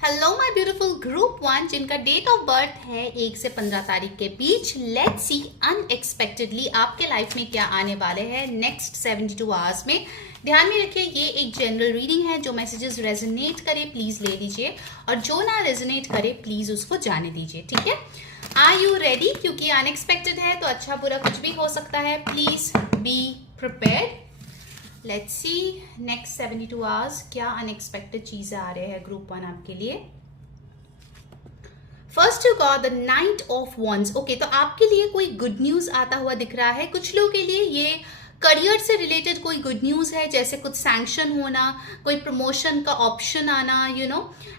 Hello my beautiful group one जिनका date of birth है 1 से 15 तारीख के बीच। लेट्स सी अनएक्सपेक्टेडली आपके लाइफ में क्या आने वाले हैं नेक्स्ट 72 आवर्स में। ध्यान में रखिए ये एक जनरल रीडिंग है। जो मैसेजेस रेजोनेट करे प्लीज ले लीजिए और जो ना रेजोनेट करे प्लीज उसको जाने दीजिए, ठीक है। Are you ready? क्योंकि अनएक्सपेक्टेड है तो अच्छा बुरा कुछ भी हो सकता है। Please be prepared. Let's see next 72 hours क्या अनएक्सपेक्टेड चीजें आ रहे हैं ग्रुप वन आपके लिए। First you got the knight of wands. Okay, तो आपके लिए कोई गुड न्यूज आता हुआ दिख रहा है। कुछ लोगों के लिए ये करियर से रिलेटेड कोई गुड न्यूज है, जैसे कुछ सैंक्शन होना, कोई प्रमोशन का ऑप्शन आना,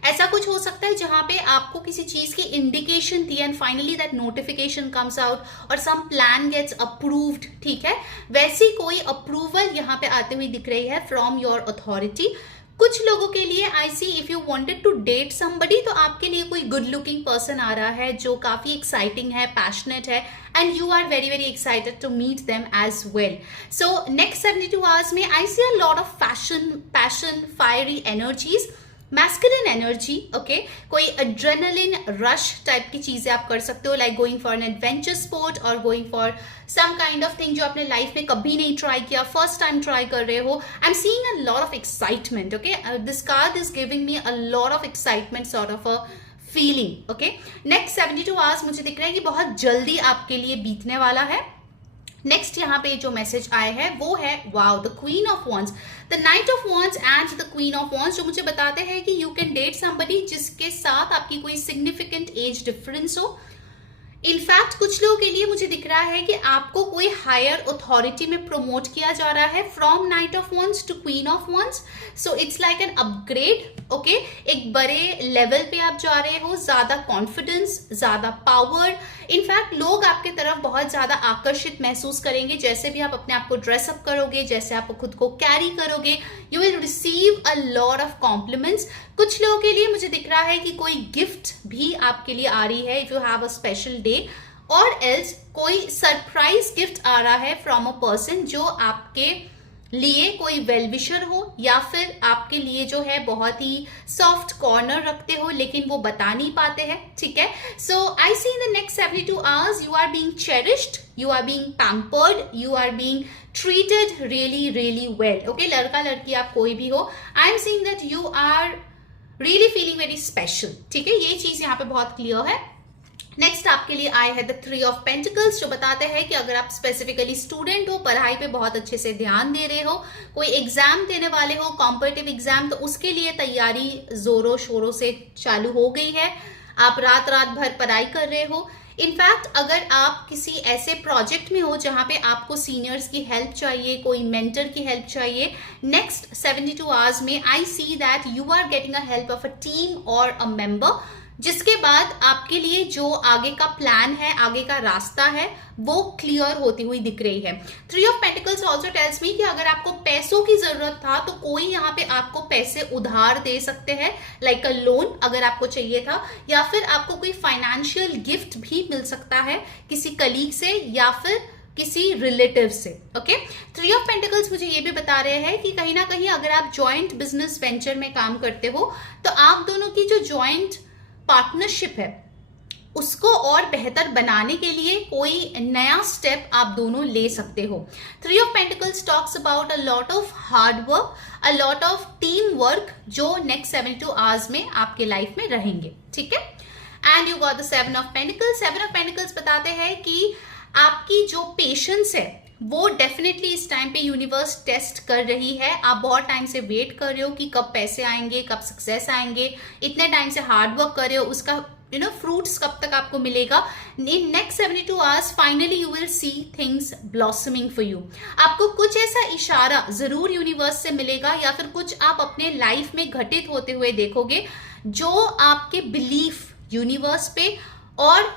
ऐसा कुछ हो सकता है जहां पे आपको किसी चीज की इंडिकेशन थी and finally that notification comes out और सम प्लान गेट्स अप्रूव्ड, ठीक है। वैसी कोई अप्रूवल यहाँ पे आते हुए दिख रही है फ्रॉम योर अथॉरिटी। कुछ लोगों के लिए I see if you wanted to date somebody, तो आपके लिए कोई गुड लुकिंग पर्सन आ रहा है जो काफी एक्साइटिंग है, पैशनेट है and you are very very excited to meet them as well. So next 72 hours में I see a lot of passion, fiery energies, masculine energy. Okay, कोई एड्रेनलिन रश टाइप की चीजें आप कर सकते हो, like going for an adventure sport or going for some kind of thing जो आपने लाइफ में कभी नहीं ट्राई किया, फर्स्ट टाइम ट्राई कर रहे हो। I am seeing a lot of excitement. Okay, this card is giving me a lot of excitement, sort of a feeling. Okay, next 72 hours मुझे दिख रहा है कि बहुत जल्दी आपके लिए बीतने वाला है। नेक्स्ट यहाँ पे जो मैसेज आए हैं वो है wow, the queen of wands, the knight of wands and the queen of wands, जो मुझे बताते हैं कि यू कैन डेट समबडी जिसके साथ आपकी कोई सिग्निफिकेंट एज डिफरेंस हो। इनफैक्ट कुछ लोगों के लिए मुझे दिख रहा है कि आपको कोई हायर अथॉरिटी में प्रमोट किया जा रहा है from knight of wands to queen of wands. So it's like an upgrade. Okay, एक बड़े लेवल पे आप जा रहे हो, ज्यादा कॉन्फिडेंस, ज्यादा पावर। इनफैक्ट लोग आपके तरफ बहुत ज्यादा आकर्षित महसूस करेंगे जैसे भी आप अपने आप को ड्रेसअप करोगे, जैसे आप खुद को कैरी करोगे। You will receive a lot of compliments. कुछ लोगों के लिए मुझे दिख रहा है कि कोई गिफ्ट भी आपके लिए आ रही है if you have a special day, और एल्स कोई सरप्राइज गिफ्ट आ रहा है फ्रॉम अ पर्सन जो आपके लिए कोई वेल विशर हो या फिर आपके लिए जो है बहुत ही सॉफ्ट कॉर्नर रखते हो लेकिन वो बता नहीं पाते हैं, ठीक है। So I see in the next 72 hours you are being cherished, you are being pampered, you are being treated really really well. Okay, लड़का लड़की आप कोई भी हो, I am seeing that you are really feeling very special, ठीक है। ये चीज यहाँ पे बहुत क्लियर है। नेक्स्ट आपके लिए आए है द 3 ऑफ पेंटिकल्स, जो बताते हैं कि अगर आप स्पेसिफिकली स्टूडेंट हो, पढ़ाई पे बहुत अच्छे से ध्यान दे रहे हो, कोई एग्जाम देने वाले हो, कॉम्पिटिटिव एग्जाम, तो उसके लिए तैयारी जोरों शोरों से चालू हो गई है। आप रात रात भर पढ़ाई कर रहे हो। इनफैक्ट अगर आप किसी ऐसे प्रोजेक्ट में हो जहां पे आपको सीनियर्स की हेल्प चाहिए, कोई मेंटर की हेल्प चाहिए, नेक्स्ट 72 आवर्स में I see that you are getting a help of a team or a member, जिसके बाद आपके लिए जो आगे का प्लान है, आगे का रास्ता है, वो क्लियर होती हुई दिख रही है। 3 of pentacles also tells me कि अगर आपको पैसों की जरूरत था तो कोई यहाँ पे आपको पैसे उधार दे सकते हैं, लाइक अ लोन अगर आपको चाहिए था, या फिर आपको कोई फाइनेंशियल गिफ्ट भी मिल सकता है किसी कलीग से या फिर किसी रिलेटिव से। ओके, 3 ऑफ पेंटिकल्स मुझे ये भी बता रहे हैं कि कहीं ना कहीं अगर आप जॉइंट बिजनेस वेंचर में काम करते हो तो आप दोनों की जो जॉइंट पार्टनरशिप है उसको और बेहतर बनाने के लिए कोई नया स्टेप आप दोनों ले सकते हो। 3 of pentacles talks about a lot of hard work, a lot of team work जो नेक्स्ट 72 आवर्स में आपके लाइफ में रहेंगे, ठीक है। And you got the 7 of pentacles. 7 of pentacles बताते हैं कि आपकी जो पेशेंस है वो डेफिनेटली इस टाइम पे यूनिवर्स टेस्ट कर रही है। आप बहुत टाइम से वेट कर रहे हो कि कब पैसे आएंगे, कब सक्सेस आएंगे, इतने टाइम से हार्ड वर्क कर रहे हो, उसका फ्रूट्स कब तक आपको मिलेगा। In next 72 hours finally you will see things blossoming for you. आपको कुछ ऐसा इशारा जरूर यूनिवर्स से मिलेगा या फिर कुछ आप अपने लाइफ में घटित होते हुए देखोगे जो आपके बिलीफ यूनिवर्स पे और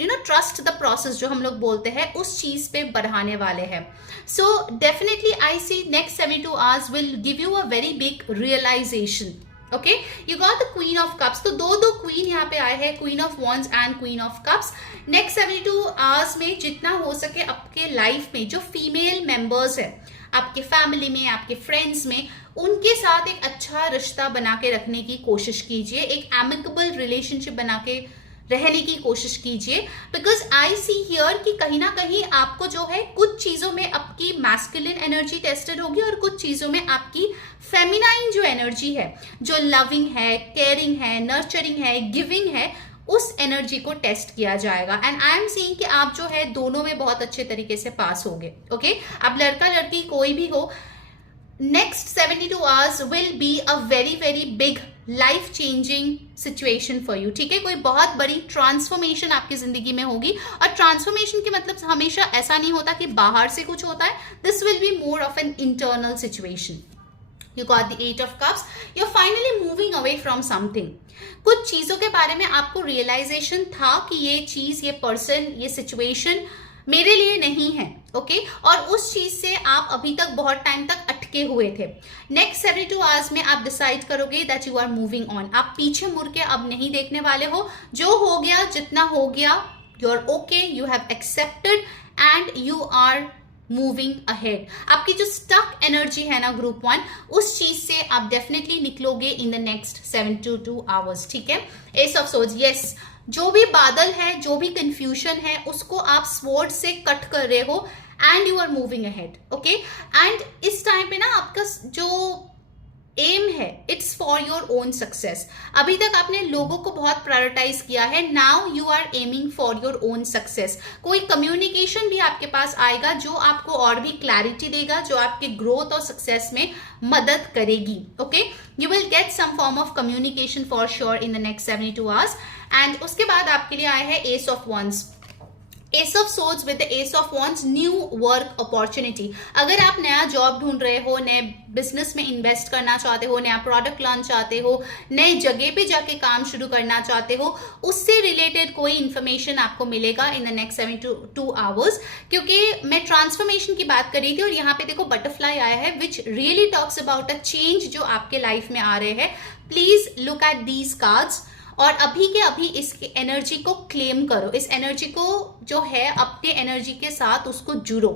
ट्रस्ट द प्रोसेस जो हम लोग बोलते हैं उस चीज पे बढ़ाने वाले हैं। So definitely I see next 72 hours will give you a very big realisation. Okay, you got the queen of cups. तो दो क्वीन यहाँ पे आए हैं, queen of wands and queen of cups. Next 72 hours में जितना हो सके आपके लाइफ में जो फीमेल मेंबर्स है, आपके फैमिली में, आपके फ्रेंड्स में, उनके साथ एक अच्छा रिश्ता बना के रखने की कोशिश कीजिए, एक एमिकेबल रिलेशनशिप बना के रहने की कोशिश कीजिए। बिकॉज आई सी हियर कि कहीं ना कहीं आपको जो है कुछ चीजों में आपकी मैस्कुलिन एनर्जी टेस्टेड होगी और कुछ चीजों में आपकी फेमिनाइन जो एनर्जी है, जो लविंग है, केयरिंग है, नर्चरिंग है, गिविंग है, उस एनर्जी को टेस्ट किया जाएगा। एंड आई एम सीइंग कि आप जो है दोनों में बहुत अच्छे तरीके से पास होगे। ओके, अब लड़का लड़की कोई भी हो, next 72 hours will be a very very big life changing situation for you. ठीक है, कोई बहुत बड़ी ट्रांसफॉर्मेशन आपकी जिंदगी में होगी। और ट्रांसफॉर्मेशन के मतलब हमेशा ऐसा नहीं होता कि बाहर से कुछ होता है, this will be more of an internal situation. You got the 8 of cups. You're finally moving away from something. कुछ चीजों के बारे में आपको रियलाइजेशन था कि ये चीज, ये पर्सन, ये सिचुएशन मेरे लिए नहीं है। ओके, और उस चीज से आप अभी तक बहुत टाइम तक अटके हुए थे। नेक्स्ट 72 आवर्स में आप डिसाइड करोगे that you are moving on. आप पीछे मुड़ के अब नहीं देखने वाले हो। जो हो गया, जितना हो गया, you are okay, you have accepted and you are moving ahead. आपकी जो स्टक एनर्जी है ना ग्रुप 1, उस चीज से आप डेफिनेटली निकलोगे इन द नेक्स्ट 72 आवर्स। ठीक है, एस ऑफ सोर्ड्स, यस, जो भी बादल है, जो भी कंफ्यूजन है, उसको आप स्वॉर्ड से कट कर रहे हो and you are moving ahead. Okay, and इस टाइम पे ना आपका जो एम है, it's for your own success. अभी तक आपने लोगों को बहुत प्रायोरिटाइज किया है, now you are aiming for your own success. कोई कम्युनिकेशन भी आपके पास आएगा जो आपको और भी क्लैरिटी देगा, जो आपके ग्रोथ और सक्सेस में मदद करेगी। Okay, you will get some form of communication for sure in the next 72 hours. And उसके बाद आपके लिए आया है ace of wands. Ace of swords with the ace of wands, new work opportunity. अगर आप नया जॉब ढूंढ रहे हो, नए बिजनेस में इन्वेस्ट करना चाहते हो, नया प्रोडक्ट लॉन्च चाहते हो, नए जगह पे जाके काम शुरू करना चाहते हो, उससे रिलेटेड कोई इन्फॉर्मेशन आपको मिलेगा इन द नेक्स्ट 72 आवर्स। क्योंकि मैं ट्रांसफॉर्मेशन की बात कर रही थी और यहाँ पे देखो बटरफ्लाई आया है, which really talks about a change जो आपके लाइफ में आ रहे हैं। Please look at these cards और अभी के अभी इस एनर्जी को क्लेम करो। इस एनर्जी को जो है अपने एनर्जी के साथ उसको जुड़ो।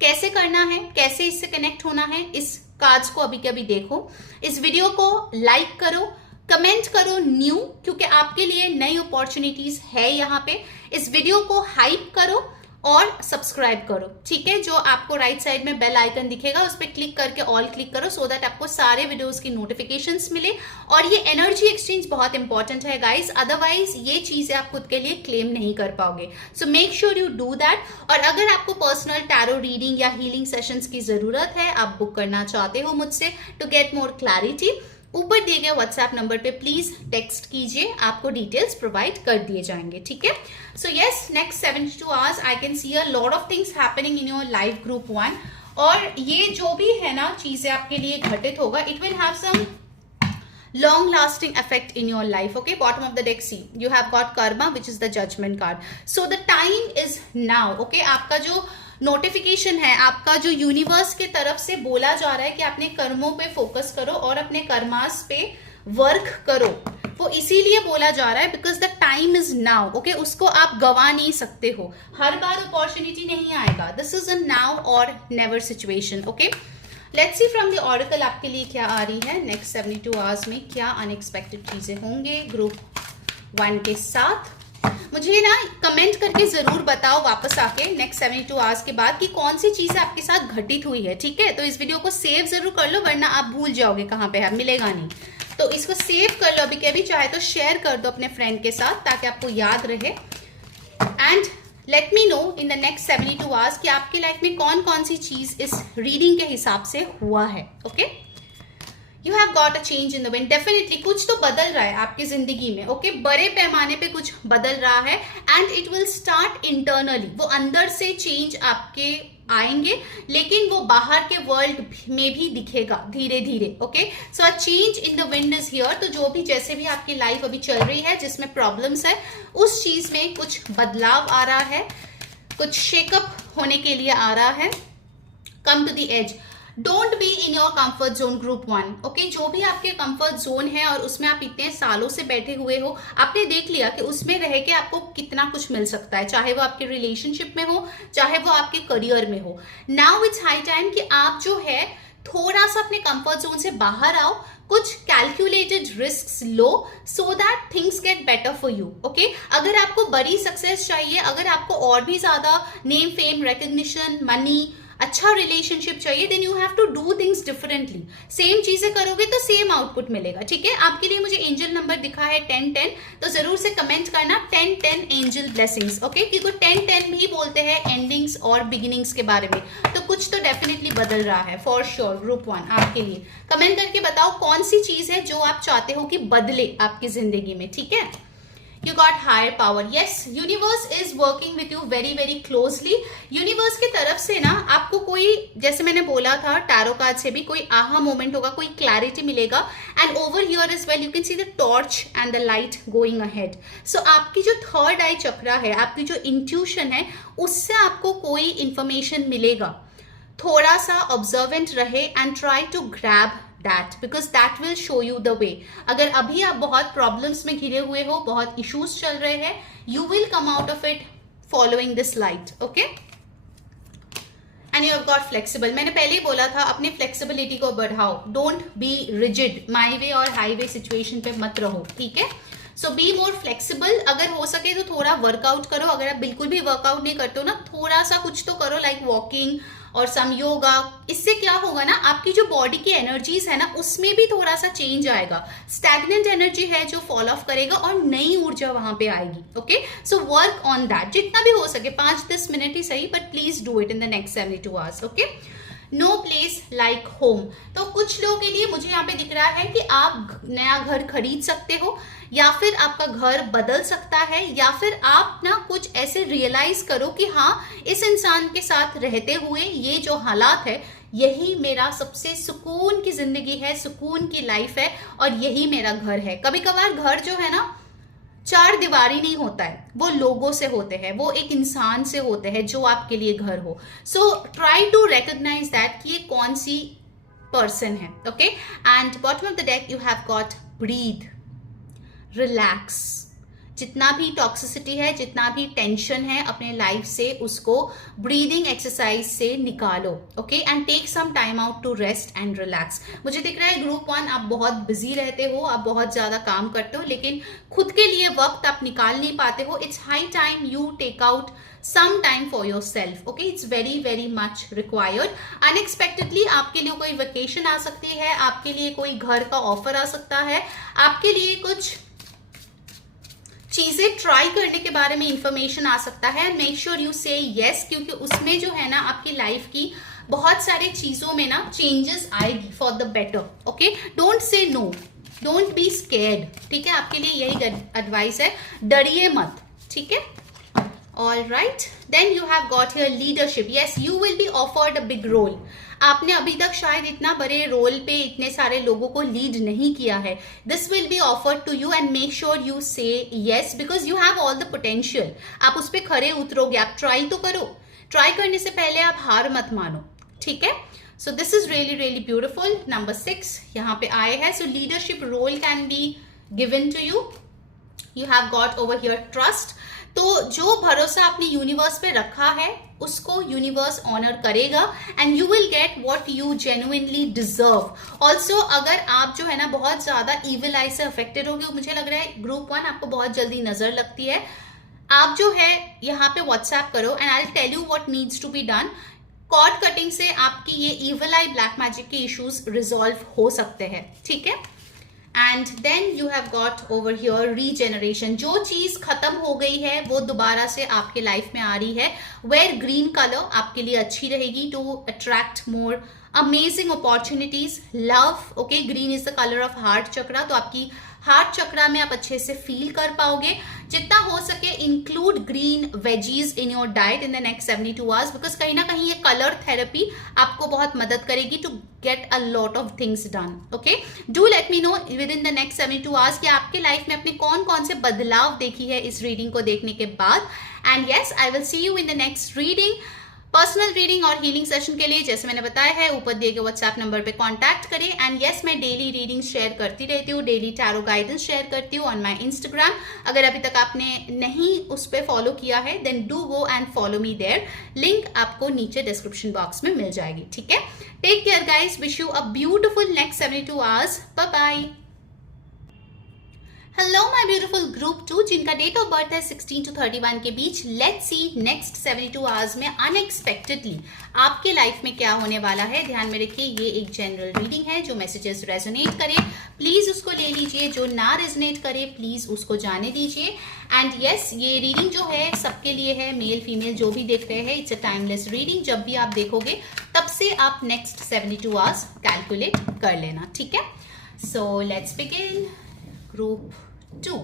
कैसे करना है, कैसे इससे कनेक्ट होना है, इस कार्ड्स को अभी के अभी देखो। इस वीडियो को लाइक करो, कमेंट करो न्यू, क्योंकि आपके लिए नई अपॉर्चुनिटीज है यहाँ पे। इस वीडियो को हाइप करो और सब्सक्राइब करो। ठीक है, जो आपको राइट साइड में बेल आइकन दिखेगा उस पर क्लिक करके ऑल क्लिक करो, सो दैट आपको सारे वीडियोस की नोटिफिकेशंस मिले। और ये एनर्जी एक्सचेंज बहुत इंपॉर्टेंट है गाइस, अदरवाइज ये चीजें आप खुद के लिए क्लेम नहीं कर पाओगे। So make sure you do that. और अगर आपको पर्सनल टैरो रीडिंग या हीलिंग सेशंस की जरूरत है, आप बुक करना चाहते हो मुझसे टू गेट मोर क्लैरिटी, ऊपर दिए गए व्हाट्सएप नंबर पे प्लीज टेक्स्ट कीजिए, आपको डिटेल्स प्रोवाइड कर दिए जाएंगे। ठीक है, so yes, next 72 hours I can C a lot of things happening in your life group 1। और ये जो भी है ना चीजें आपके लिए घटित होगा, it will have some long lasting effect in your life. Okay, bottom of the deck, see you have got karma, which is the judgment card. So the time is now. Okay, आपका जो notification है, आपका जो universe के तरफ से बोला जा रहा है कि अपने कर्मों पे फोकस करो और अपने कर्मास पे वर्क करो, वो इसीलिए बोला जा रहा है because the time is now. Okay, उसको आप गवा नहीं सकते हो, हर बार अपॉर्चुनिटी नहीं आएगा। दिस इज अ नाउ और never situation. Okay, let's see from the oracle आपके लिए क्या आ रही है नेक्स्ट 72 आवर्स में, क्या अनएक्सपेक्टेड चीजें होंगे ग्रुप 1 के साथ। मुझे ना कमेंट करके जरूर बताओ वापस आके नेक्स्ट 72 आवर्स के बाद कि कौन सी चीज आपके साथ घटित हुई है। ठीक है, तो इस वीडियो को सेव जरूर कर लो, वरना आप भूल जाओगे कहाँ पे है, मिलेगा नहीं। तो इसको सेव कर लो अभी के अभी, चाहे तो शेयर कर दो अपने फ्रेंड के साथ ताकि आपको याद रहे। And let me no in the next 72 hours कि आपकी लाइफ में कौन कौन सी चीज इस रीडिंग के हिसाब से हुआ है। Okay, you have got a change in the wind, definitely कुछ तो बदल रहा है आपकी जिंदगी में। ओके, बड़े पैमाने पे कुछ बदल रहा है and it will start internally. वो अंदर से चेंज आपके आएंगे, लेकिन वो बाहर के वर्ल्ड में भी दिखेगा धीरे धीरे। Okay, so a change in the wind is here. तो जो भी जैसे भी आपकी लाइफ अभी चल रही है जिसमें प्रॉब्लम्स है, उस चीज में कुछ बदलाव आ रहा है, कुछ शेकअप होने के लिए आ रहा है। Come to the edge, don't be in your comfort zone group 1। Okay, जो भी आपके कंफर्ट जोन है और उसमें आप इतने सालों से बैठे हुए हो, आपने देख लिया कि उसमें रह के आपको कितना कुछ मिल सकता है, चाहे वो आपके रिलेशनशिप में हो, चाहे वो आपके करियर में हो। नाउ इट्स हाई टाइम कि आप जो है थोड़ा सा अपने कंफर्ट जोन से बाहर आओ, कुछ calculated risks low, so that things get better for you. Okay, अगर आपको बड़ी सक्सेस चाहिए, अगर आपको और भी ज्यादा नेम फेम रिकग्निशन मनी अच्छा रिलेशनशिप चाहिए, then you have to do things differently. Same चीजें करोगे तो सेम आउटपुट मिलेगा। ठीक है, आपके लिए मुझे एंजल नंबर दिखा है 10-10, तो जरूर से कमेंट करना 10-10 एंजल ब्लेसिंग्स। ओके, क्योंकि 10-10 भी बोलते हैं एंडिंग्स और बिगिनिंग्स के बारे में, तो कुछ तो डेफिनेटली बदल रहा है फॉर श्योर। ग्रुप 1 आपके लिए कमेंट करके बताओ कौन सी चीज है जो आप चाहते हो कि बदले आपकी जिंदगी में। ठीक है, You got higher power. Yes, universe is working with you very very closely. Universe की तरफ से ना आपको कोई, जैसे मैंने बोला था टैरो कार्ड से भी, कोई आहा मोमेंट होगा, कोई क्लैरिटी मिलेगा। And over here is well you can see the torch and the light going ahead. So आपकी जो थर्ड आई चक्रा है, आपकी जो इंट्यूशन है, उससे आपको कोई इंफॉर्मेशन मिलेगा। थोड़ा सा ऑब्जर्वेंट रहे and try to grab that because that will show you the way. अगर अभी आप बहुत प्रॉब्लम्स में घिरे हुए हो, बहुत इश्यूज चल रहे हैं, you will come out of it following this light. Okay, and you have got flexible. मैंने पहले ही बोला था अपनी फ्लेक्सिबिलिटी को बढ़ाओ, don't be rigid, my way or highway situation पे मत रहो। ठीक है, सो बी मोर फ्लेक्सिबल। अगर हो सके तो थोड़ा वर्कआउट करो, अगर आप बिल्कुल भी वर्कआउट नहीं करते हो ना, थोड़ा सा कुछ तो करो, लाइक वॉकिंग और सम योगा। इससे क्या होगा ना, आपकी जो बॉडी की एनर्जीज है ना, उसमें भी थोड़ा सा चेंज आएगा। स्टैग्नेंट एनर्जी है जो फॉल ऑफ करेगा और नई ऊर्जा वहां पे आएगी। Okay, so work on that, जितना भी हो सके, 5-10 मिनट ही सही, but please do it in the next 72 hours. Okay, no place like home. तो कुछ लोगों के लिए मुझे यहाँ पे दिख रहा है कि आप नया घर खरीद सकते हो, या फिर आपका घर बदल सकता है, या फिर आप ना कुछ ऐसे रियलाइज करो कि हाँ, इस इंसान के साथ रहते हुए ये जो हालात है, यही मेरा सबसे सुकून की जिंदगी है, सुकून की लाइफ है, और यही मेरा घर है। कभी कभार घर जो है ना, चार दीवारी नहीं होता है, वो लोगों से होते हैं, वो एक इंसान से होते हैं जो आपके लिए घर हो। So try to recognise that कि ये कौन सी पर्सन है। Okay, and bottom of the deck you have got breathe, relax. जितना भी टॉक्सिसिटी है, जितना भी टेंशन है अपने लाइफ से, उसको ब्रीदिंग एक्सरसाइज से निकालो। Okay, and take some time out to rest and relax. मुझे दिख रहा है ग्रुप 1 आप बहुत बिजी रहते हो, आप बहुत ज्यादा काम करते हो, लेकिन खुद के लिए वक्त आप निकाल नहीं पाते हो। It's high time you take out some time for yourself. Okay, it's very very much required. Unexpectedly आपके लिए कोई वेकेशन आ सकती है, आपके लिए कोई घर का ऑफर आ सकता है, आपके लिए कुछ चीजें ट्राई करने के बारे में इंफॉर्मेशन आ सकता है। मेक श्योर यू से यस, क्योंकि उसमें जो है ना आपकी लाइफ की बहुत सारे चीजों में ना चेंजेस आएगी for the better. Okay, don't say no, don't be scared. ठीक है, आपके लिए यही एडवाइस है, डरिए मत। ठीक है, All right, then you have got here leadership. Yes, you will be offered a big role. आपने अभी तक शायद इतना बड़े रोल पे इतने सारे लोगों को लीड नहीं किया है। This will be offered to you and make sure you say yes because you have all the potential. आप उस पर खरे उतरोगे, आप ट्राई तो करो। ट्राई करने से पहले आप हार मत मानो। ठीक है, so this is really really beautiful. Number 6 यहाँ पे आए हैं। So leadership role can be given to you. You have got over here trust. तो जो भरोसा आपने यूनिवर्स पे रखा है उसको यूनिवर्स ऑनर करेगा and you will get what you genuinely deserve. Also अगर आप जो है ना बहुत ज्यादा इविल आई से अफेक्टेड होगे, मुझे लग रहा है ग्रुप 1 आपको बहुत जल्दी नजर लगती है, आप जो है यहाँ पे व्हाट्सएप करो and I will tell you what needs to be done. Cord cutting से आपकी ये इविल आई ब्लैक मैजिक के इश्यूज रिजॉल्व हो सकते हैं। ठीक है, and then you have got over here regeneration. जो चीज खत्म हो गई है वो दोबारा से आपके लाइफ में आ रही है। वेयर ग्रीन कलर आपके लिए अच्छी रहेगी to attract more amazing opportunities. Love, okay, green is the colour of heart chakra, तो आपकी हार्ट चक्रा में आप अच्छे से फील कर पाओगे। जितना हो सके include green veggies in your diet in the next 72 hours because कहीं ना कहीं ये कलर थेरेपी आपको बहुत मदद करेगी to get a lot of things done. Okay, do let me know within the next 72 hours कि आपके लाइफ में अपने कौन कौन से बदलाव देखी है इस रीडिंग को देखने के बाद। And yes, I will see you in the next reading. Personal reading और हीलिंग सेशन के लिए जैसे मैंने बताया है ऊपर दिए गए व्हाट्सएप नंबर पे कांटेक्ट करें। एंड यस, मैं डेली रीडिंग शेयर करती रहती हूँ, डेली टैरो गाइडेंस शेयर करती हूँ ऑन माय इंस्टाग्राम। अगर अभी तक आपने नहीं उस पर फॉलो किया है then do go and follow me there, link आपको नीचे डिस्क्रिप्शन बॉक्स में मिल जाएगी। ठीक है, take care guys, wish you a beautiful next 72 hours, bye bye. Hello my beautiful group 2 जिनका डेट ऑफ बर्थ है 16 to 31 के बीच। लेट्स सी नेक्स्ट 72 आवर्स में अनएक्सपेक्टेडली आपके लाइफ में क्या होने वाला है। ध्यान में रखिए, ये एक जनरल रीडिंग है। जो मैसेजेस रेजोनेट करे प्लीज उसको ले लीजिए, जो ना रेजोनेट करे प्लीज उसको जाने दीजिए। एंड यस, ये रीडिंग जो है सबके लिए है, मेल फीमेल जो भी देख रहे हैं। इट्स अ टाइमलेस रीडिंग, जब भी आप देखोगे तब से आप नेक्स्ट 72 आवर्स कैलकुलेट कर लेना। ठीक है, so let's begin. Group 2.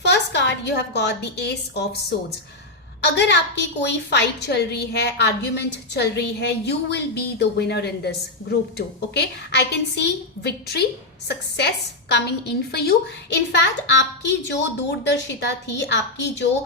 First card you have got the Ace of Swords. अगर आपकी कोई फाइट चल रही है, आर्ग्यूमेंट चल रही है, you will be the winner in this group 2. Okay, I can C victory, success coming in for you. In fact आपकी जो दूरदर्शिता थी, आपकी जो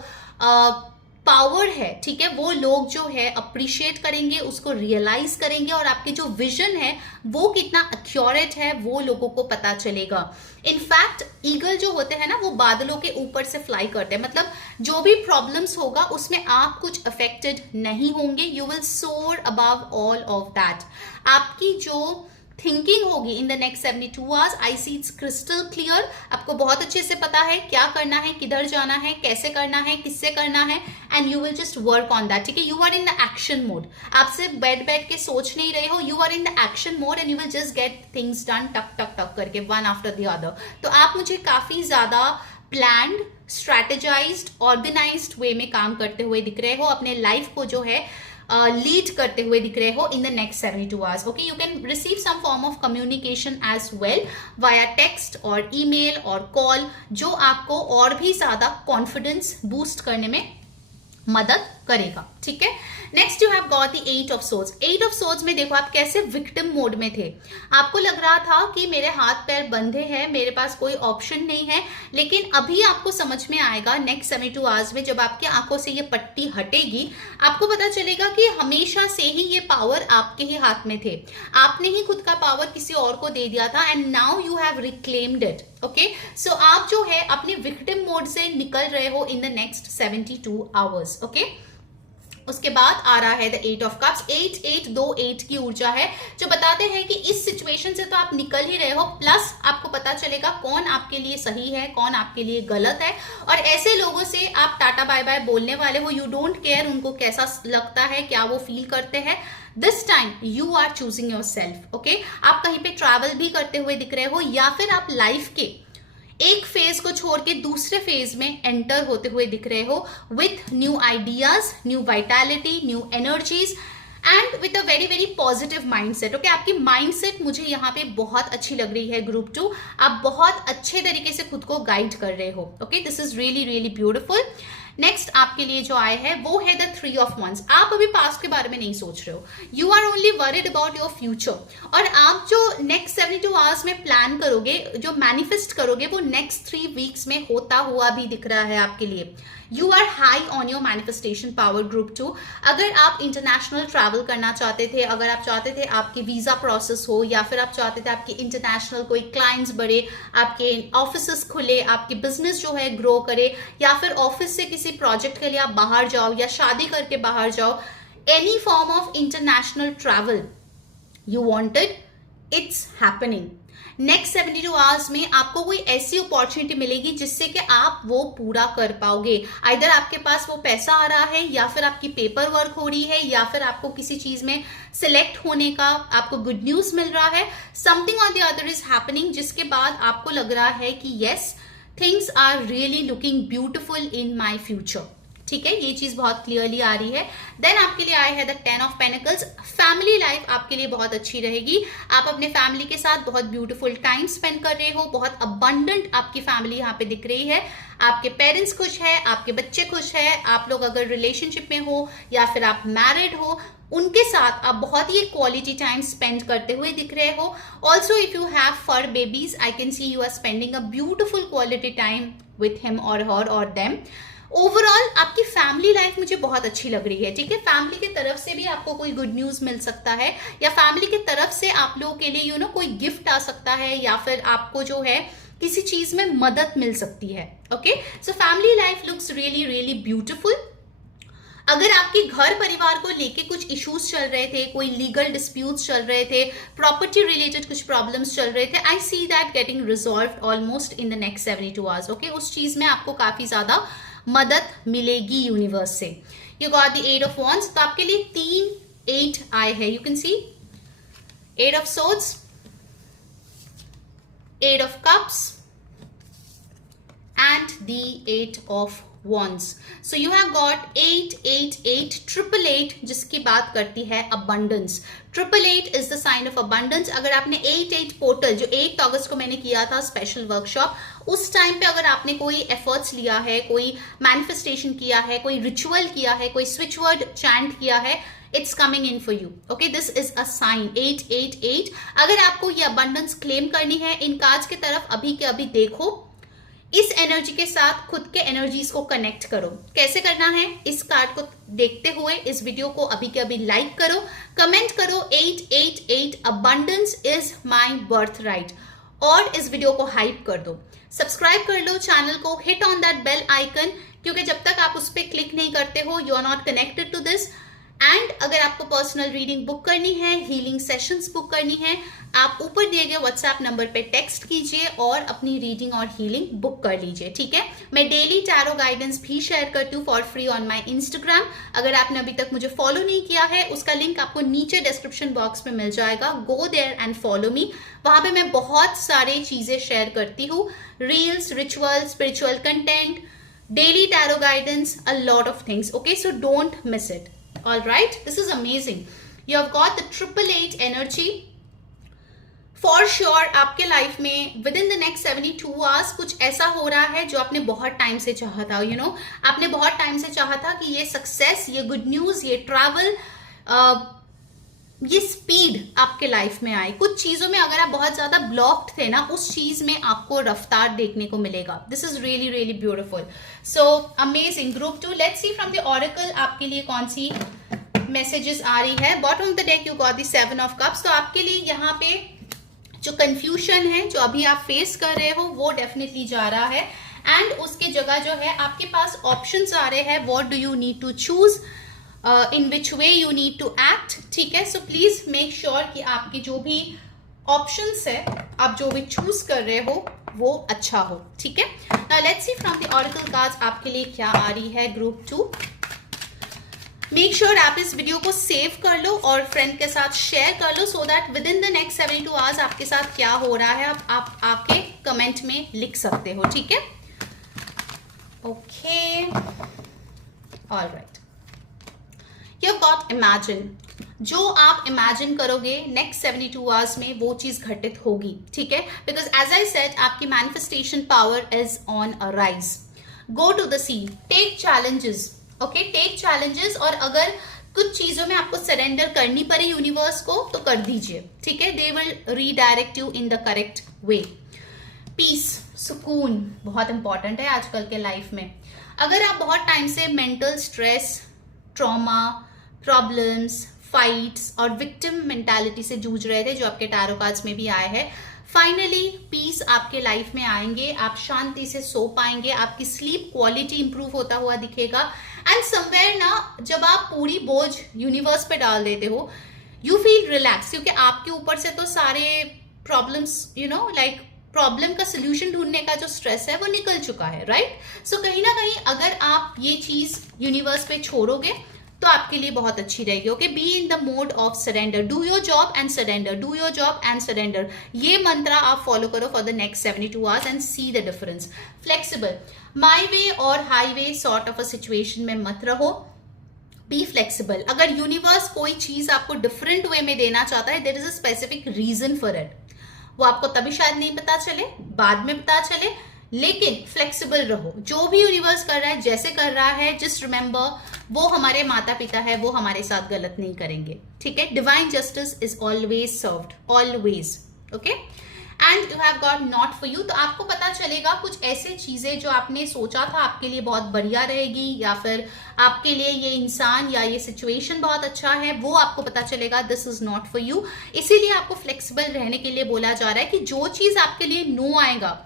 पावर है, ठीक है, वो लोग जो है अप्रिशिएट करेंगे, उसको रियलाइज करेंगे और आपके जो विजन है वो कितना एक्यूरेट है वो लोगों को पता चलेगा। इनफैक्ट ईगल जो होते हैं ना वो बादलों के ऊपर से फ्लाई करते हैं, मतलब जो भी प्रॉब्लम्स होगा उसमें आप कुछ अफेक्टेड नहीं होंगे। यू विल सोर अबव ऑल ऑफ दैट। आपकी जो थिंकिंग होगी इन the next 72 hours, I see it's crystal clear. आपको बहुत अच्छे से पता है क्या करना है, किधर जाना है, कैसे करना है, किससे करना है, and you will just work on that. ठीक है, you are in the action mode. आप सिर्फ बैठ के सोच नहीं रहे हो, you are in the action mode and you will just get things done टक टक टक करके, वन आफ्टर द अदर। तो आप मुझे काफी ज्यादा प्लान्ड, स्ट्रैटेजाइज्ड, ऑर्गेनाइज्ड वे में काम करते हुए दिख रहे हो, अपने लाइफ को जो है लीड करते हुए दिख रहे हो in the next 72 hours. Okay, you can receive some form of communication as well via text और ईमेल और कॉल, जो आपको और भी ज्यादा कॉन्फिडेंस बूस्ट करने में मदद करेगा। ठीक है, next you have got the 8 of swords. 8 of swords में देखो आप कैसे विक्टिम मोड में थे। आपको लग रहा था कि मेरे हाथ पैर बंधे हैं, मेरे पास कोई ऑप्शन नहीं है, लेकिन अभी आपको समझ में आएगा नेक्स्ट 72 आवर्स में, जब आपकी आंखों से ये पट्टी हटेगी, आपको पता चलेगा कि हमेशा से ही ये पावर आपके ही हाथ में थे। आपने ही खुद का पावर किसी और को दे दिया था and now you have reclaimed it. Okay, so आप जो है अपने विक्टिम मोड से निकल रहे हो in the next 72 hours. Okay, उसके बाद आ रहा है द 8 ऑफ कप्स। 8 की ऊर्जा है जो बताते हैं कि इस सिचुएशन से तो आप निकल ही रहे हो, प्लस आपको पता चलेगा कौन आपके लिए सही है, कौन आपके लिए गलत है, और ऐसे लोगों से आप टाटा बाय बाय बोलने वाले हो। यू डोंट केयर उनको कैसा लगता है, क्या वो फील करते हैं। This time you are choosing yourself. Okay, आप कहीं पे ट्रैवल भी करते हुए दिख रहे हो, या फिर आप लाइफ के एक फेज को छोड़ के दूसरे फेज में एंटर होते हुए दिख रहे हो with new ideas, new vitality, new energies and with a very very positive mindset. Okay, आपकी माइंडसेट मुझे यहाँ पे बहुत अच्छी लग रही है ग्रुप 2। आप बहुत अच्छे तरीके से खुद को गाइड कर रहे हो। Okay, this is really really beautiful. Next आपके लिए जो आए हैं वो है द 3 ऑफ wands। आप अभी पास्ट के बारे में नहीं सोच रहे हो, you are only worried about your future. और आप जो नेक्स्ट 72 आवर्स में प्लान करोगे, जो मैनिफेस्ट करोगे, वो नेक्स्ट 3 वीक्स में होता हुआ भी दिख रहा है आपके लिए। You are high on your manifestation power group 2। अगर आप इंटरनेशनल ट्रैवल करना चाहते थे, अगर आप चाहते थे आपकी वीजा प्रोसेस हो, या फिर आप चाहते थे आपकी इंटरनेशनल कोई क्लाइंट्स बढ़े, आपके ऑफिस खुले, आपकी बिजनेस जो है ग्रो करे, या फिर ऑफिस से किसी प्रोजेक्ट के लिए आप बाहर जाओ या शादी करके बाहर जाओ, any form of international travel you wanted, it's happening. Next 72 hours में आपको कोई ऐसी अपॉर्चुनिटी मिलेगी जिससे कि आप वो पूरा कर पाओगे। आइदर आपके पास वो पैसा आ रहा है, या फिर आपकी पेपर वर्क हो रही है, या फिर आपको किसी चीज में सिलेक्ट होने का आपको गुड न्यूज मिल रहा है। समथिंग और द अदर इज हैपनिंग, जिसके बाद आपको लग रहा है कि yes, things are really looking beautiful in my future. ठीक है, ये चीज बहुत क्लियरली आ रही है। देन आपके लिए आया है the 10 of pentacles. Family life आपके लिए बहुत अच्छी रहेगी। आप अपने फैमिली के साथ बहुत ब्यूटीफुल टाइम स्पेंड कर रहे हो, बहुत अबंडेंट आपकी फैमिली यहाँ पे दिख रही है। आपके पेरेंट्स खुश है, आपके बच्चे खुश है, आप लोग अगर रिलेशनशिप में हो या फिर आप मैरिड हो, उनके साथ आप बहुत ही क्वालिटी टाइम स्पेंड करते हुए दिख रहे हो। Also if you have fur babies, I can see you are spending a beautiful quality time with him और हर और देम। ओवरऑल आपकी फैमिली लाइफ मुझे बहुत अच्छी लग रही है, ठीक है। फैमिली की तरफ से भी आपको कोई गुड न्यूज मिल सकता है, या फैमिली की तरफ से आप लोगों के लिए कोई गिफ्ट आ सकता है, या फिर आपको जो है किसी चीज में मदद मिल सकती है। Okay, so family life looks really really beautiful. अगर आपके घर परिवार को लेके कुछ इश्यूज चल रहे थे, कोई लीगल डिस्प्यूट्स चल रहे थे, प्रॉपर्टी रिलेटेड कुछ प्रॉब्लम्स चल रहे थे, I see that getting resolved almost in the next 72 hours. Okay, उस चीज में आपको काफी ज्यादा मदद मिलेगी यूनिवर्स से। You got the 8 of wands, तो आपके लिए 3 8 आए हैं। You can C 8 of swords, 8 of cups and the 8 of wands. So you have got 8 8 8 triple 8, जिसकी बात करती है abundance. Triple 8 is the sign of abundance. अगर आपने 8 पोर्टल जो 8 अगस्त को मैंने किया था स्पेशल वर्कशॉप, उस टाइम पे अगर आपने कोई एफर्ट्स लिया है, कोई मैनिफेस्टेशन किया है, कोई रिचुअल किया है, कोई स्विच वर्ड चैंट किया है, it's coming in for you. Okay, this is a sign 8 8 8। अगर आपको ये अबंडेंस क्लेम करनी है, इन कार्ड्स की तरफ अभी के अभी देखो, इस एनर्जी के साथ खुद के एनर्जीज को कनेक्ट करो। कैसे करना है, इस कार्ड को देखते हुए इस वीडियो को अभी के अभी लाइक करो, कमेंट करो 8 8 8 abundance is my birthright, और इस वीडियो को हाइप कर दो। सब्सक्राइब कर लो चैनल को, hit on that bell icon, क्योंकि जब तक आप उस पर क्लिक नहीं करते हो, you are not connected to this. And अगर आपको पर्सनल रीडिंग बुक करनी है, हीलिंग सेशंस बुक करनी है, आप ऊपर दिए गए व्हाट्सएप नंबर पे टेक्स्ट कीजिए और अपनी रीडिंग और हीलिंग बुक कर लीजिए, ठीक है। मैं डेली टैरो गाइडेंस भी शेयर करती हूँ for free on my Instagram. अगर आपने अभी तक मुझे फॉलो नहीं किया है, उसका लिंक आपको नीचे डिस्क्रिप्शन बॉक्स में मिल जाएगा। Go there and follow me. वहां पे मैं बहुत सारी चीजें शेयर करती हूँ, reels, ritual, spiritual content, daily tarot guidance, a lot of things. Okay, so don't miss it. All right, this is amazing. You have got the 8 8 energy. For sure, आपके life में with in the next 72 hours कुछ ऐसा हो रहा है जो आपने बहुत टाइम से चाहा था। आपने बहुत टाइम से चाहा था कि ये सक्सेस, ये गुड न्यूज, ये ट्रैवल, ये स्पीड आपके लाइफ में आए। कुछ चीजों में अगर आप बहुत ज्यादा ब्लॉक्ड थे ना, उस चीज में आपको रफ्तार देखने को मिलेगा। This is really really beautiful, so amazing. Group 2, let's see from the oracle आपके लिए कौन सी मैसेजेस आ रही है। Bottom of the deck you got the 7 of cups. तो आपके लिए यहाँ पे जो कंफ्यूजन है, जो अभी आप फेस कर रहे हो, वो डेफिनेटली जा रहा है। एंड उसके जगह जो है आपके पास ऑप्शंस आ रहे हैं, what do you need to choose, in which way you need to act, ठीक है। सो प्लीज मेक श्योर कि आपकी जो भी ऑप्शंस है, आप जो भी चूज कर रहे हो, वो अच्छा हो, ठीक है। Now let's see from the oracle cards आपके लिए क्या आ रही है ग्रुप 2। मेक श्योर आप इस वीडियो को सेव कर लो और फ्रेंड के साथ शेयर कर लो, so that within the next 72 hours आपके साथ क्या हो रहा है आप आके कमेंट में लिख सकते हो, ठीक है। Okay, alright, you got imagine. जो आप इमेजिन करोगे नेक्स्ट 72 आवर्स में, वो चीज घटित होगी, ठीक है। बिकॉज एज आई सेड, आपकी manifestation power is on a rise. Go to the sea, take challenges, okay, take challenges. और अगर कुछ चीजों में आपको सरेंडर करनी पड़े यूनिवर्स को, तो कर दीजिए, ठीक है। They will redirect you in the correct way. Peace, सुकून बहुत इंपॉर्टेंट है आजकल के लाइफ में। अगर आप बहुत टाइम से mental stress, trauma, problems, fights और विक्टिम मेंटालिटी से जूझ रहे थे, जो आपके टैरो कार्ड्स में भी आए हैं, फाइनली पीस आपके लाइफ में आएंगे। आप शांति से सो पाएंगे, आपकी स्लीप क्वालिटी इंप्रूव होता हुआ दिखेगा। एंड समवेयर ना, जब आप पूरी बोझ यूनिवर्स पे डाल देते हो, यू फील रिलैक्स, क्योंकि आपके ऊपर से तो सारे प्रॉब्लम्स, लाइक प्रॉब्लम का सोल्यूशन ढूंढने का जो स्ट्रेस है, वो निकल चुका है, राइट। सो कहीं ना कहीं अगर आप ये चीज यूनिवर्स पे छोड़ोगे, तो आपके लिए बहुत अच्छी रहेगी। Okay, be in the mode of surrender, do your job and surrender, do your job and surrender. ये मंत्र आप फॉलो करो for the next 72 hours and see the difference. Flexible, my way or highway sort of a situation में मत रहो, be flexible. अगर universe कोई चीज आपको डिफरेंट वे में देना चाहता है, there is a specific reason for it. वो आपको तभी शायद नहीं पता चले, बाद में पता चले, लेकिन फ्लेक्सिबल रहो। जो भी यूनिवर्स कर रहा है, जैसे कर रहा है, जस्ट रिमेंबर, वो हमारे माता पिता है, वो हमारे साथ गलत नहीं करेंगे, ठीक है। Divine justice is always served, always, okay. And you have got not for you. तो आपको पता चलेगा कुछ ऐसे चीजें जो आपने सोचा था आपके लिए बहुत बढ़िया रहेगी, या फिर आपके लिए ये इंसान या ये सिचुएशन बहुत अच्छा है, वो आपको पता चलेगा this is not for you. इसीलिए आपको फ्लेक्सिबल रहने के लिए बोला जा रहा है कि जो चीज आपके लिए नो आएगा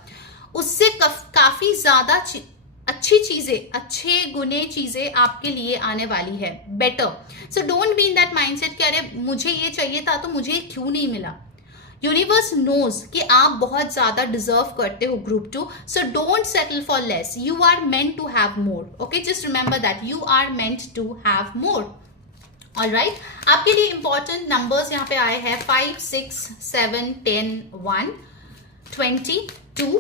उससे काफी ज्यादा अच्छी चीजें, अच्छे गुने चीजें आपके लिए आने वाली है, better. So don't be in that mindset कि अरे मुझे ये चाहिए था तो मुझे क्यों नहीं मिला। यूनिवर्स नोज कि आप बहुत ज्यादा डिजर्व करते हो group 2, so don't settle for less, you are meant to have more. Okay, just remember that you are meant to have more. Alright, आपके लिए इंपॉर्टेंट नंबर्स यहाँ पे आए हैं 5, 6, 7, 10, 1, 20, 2।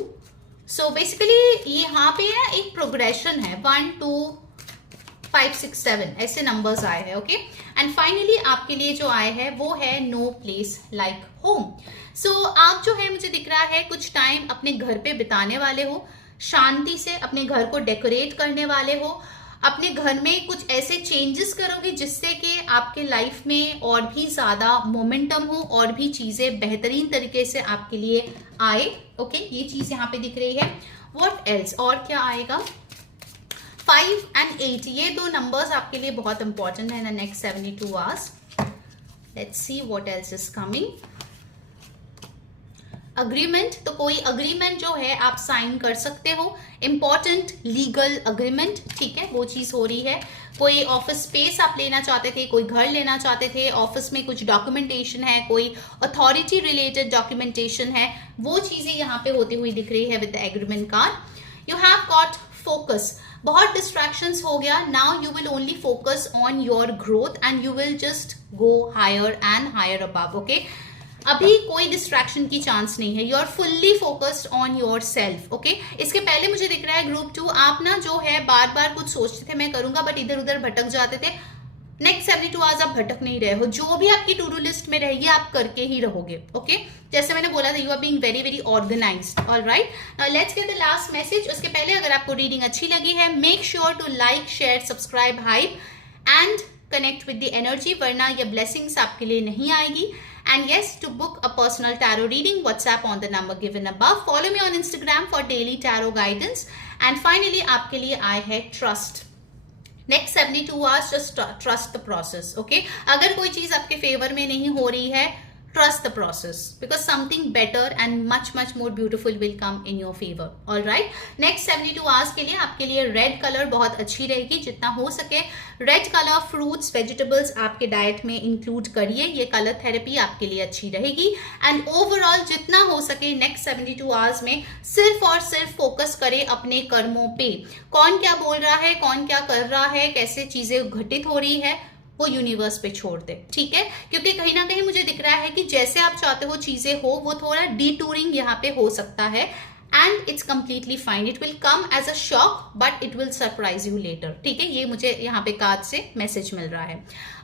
सो बेसिकली यहाँ पे ना एक प्रोग्रेशन है, 1, 2, 5, 6, 7 ऐसे नंबर्स आए हैं। ओके, एंड फाइनली आपके लिए जो आए हैं वो है नो प्लेस लाइक होम। सो आप जो है मुझे दिख रहा है कुछ टाइम अपने घर पे बिताने वाले हो, शांति से अपने घर को डेकोरेट करने वाले हो, अपने घर में कुछ ऐसे चेंजेस करोगे जिससे कि आपके लाइफ में और भी ज्यादा मोमेंटम हो और भी चीजें बेहतरीन तरीके से आपके लिए आए। ओके, ये चीज यहाँ पे दिख रही है। व्हाट एल्स, और क्या आएगा? 5 and 8, ये दो नंबर्स आपके लिए बहुत इंपॉर्टेंट है इन the next 72 hours. Let's see what else is coming. Agreement, तो कोई अग्रीमेंट जो है आप साइन कर सकते हो, इंपॉर्टेंट लीगल अग्रीमेंट, ठीक है, वो चीज हो रही है। कोई ऑफिस स्पेस आप लेना चाहते थे, कोई घर लेना चाहते थे, ऑफिस में कुछ डॉक्यूमेंटेशन है, कोई अथॉरिटी रिलेटेड डॉक्यूमेंटेशन है, वो चीजें यहाँ पे होती हुई दिख रही है with the agreement card. You have got focus, बहुत डिस्ट्रैक्शंस हो गया, now you will only focus on your growth and you will just go higher and higher above. Okay, अभी कोई डिस्ट्रैक्शन की चांस नहीं है, you are fully focused on yourself. Okay, इसके पहले मुझे दिख रहा है ग्रुप 2 आप ना जो है बार बार कुछ सोचते थे मैं करूंगा, बट इधर उधर भटक जाते थे। नेक्स्ट 72 आवर्स आप भटक नहीं रहे हो, जो भी आपकी टू डू लिस्ट में रहेगी आप करके ही रहोगे। ओके, जैसे मैंने बोला था, you are being very very organized. Alright, now let's get the last message. उसके पहले अगर आपको रीडिंग अच्छी लगी है, make sure to like, share, subscribe, hype and connect with the energy, वरना ये ब्लेसिंग्स आपके लिए नहीं आएगी। And yes, to book a personal tarot reading, WhatsApp on the number given above. Follow me on Instagram for daily tarot guidance. And finally, आपके लिए आए है trust. Next 72 hours, just trust the process. Okay? अगर कोई चीज आपके favour में नहीं हो रही है, trust the process because something better and much more beautiful will come in your favor. All right, next 72 hours के लिए आपके लिए रेड कलर बहुत अच्छी रहेगी, जितना हो सके रेड कलर फ्रूट्स वेजिटेबल्स आपके डाइट में इंक्लूड करिए, ये कलर थेरेपी आपके लिए अच्छी रहेगी। एंड ओवरऑल जितना हो सके नेक्स्ट 72 आवर्स में सिर्फ और सिर्फ फोकस करें अपने कर्मों पे, कौन क्या बोल रहा है, कौन क्या कर रहा है, कैसे चीजें घटित हो रही है, वो यूनिवर्स पे छोड़ दे, ठीक है, क्योंकि कहीं ना कहीं मुझे दिख रहा है कि जैसे आप चाहते हो चीजें हो, वो थोड़ा डिटूरिंग यहाँ पे हो सकता है and it's completely fine, it will come as a shock but it will surprise you later, ठीक है, ये मुझे यहाँ पे कार्ड से मैसेज मिल रहा है।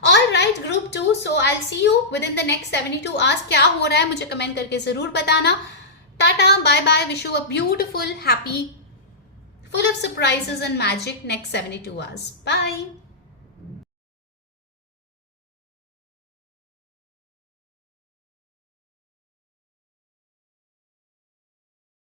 All right group 2, so I will see you within the next 72 hours. क्या हो रहा है मुझे कमेंट करके जरूर बताना। Tata, bye bye, wish you a beautiful, happy, full of surprises and magic next 72 hours. Bye.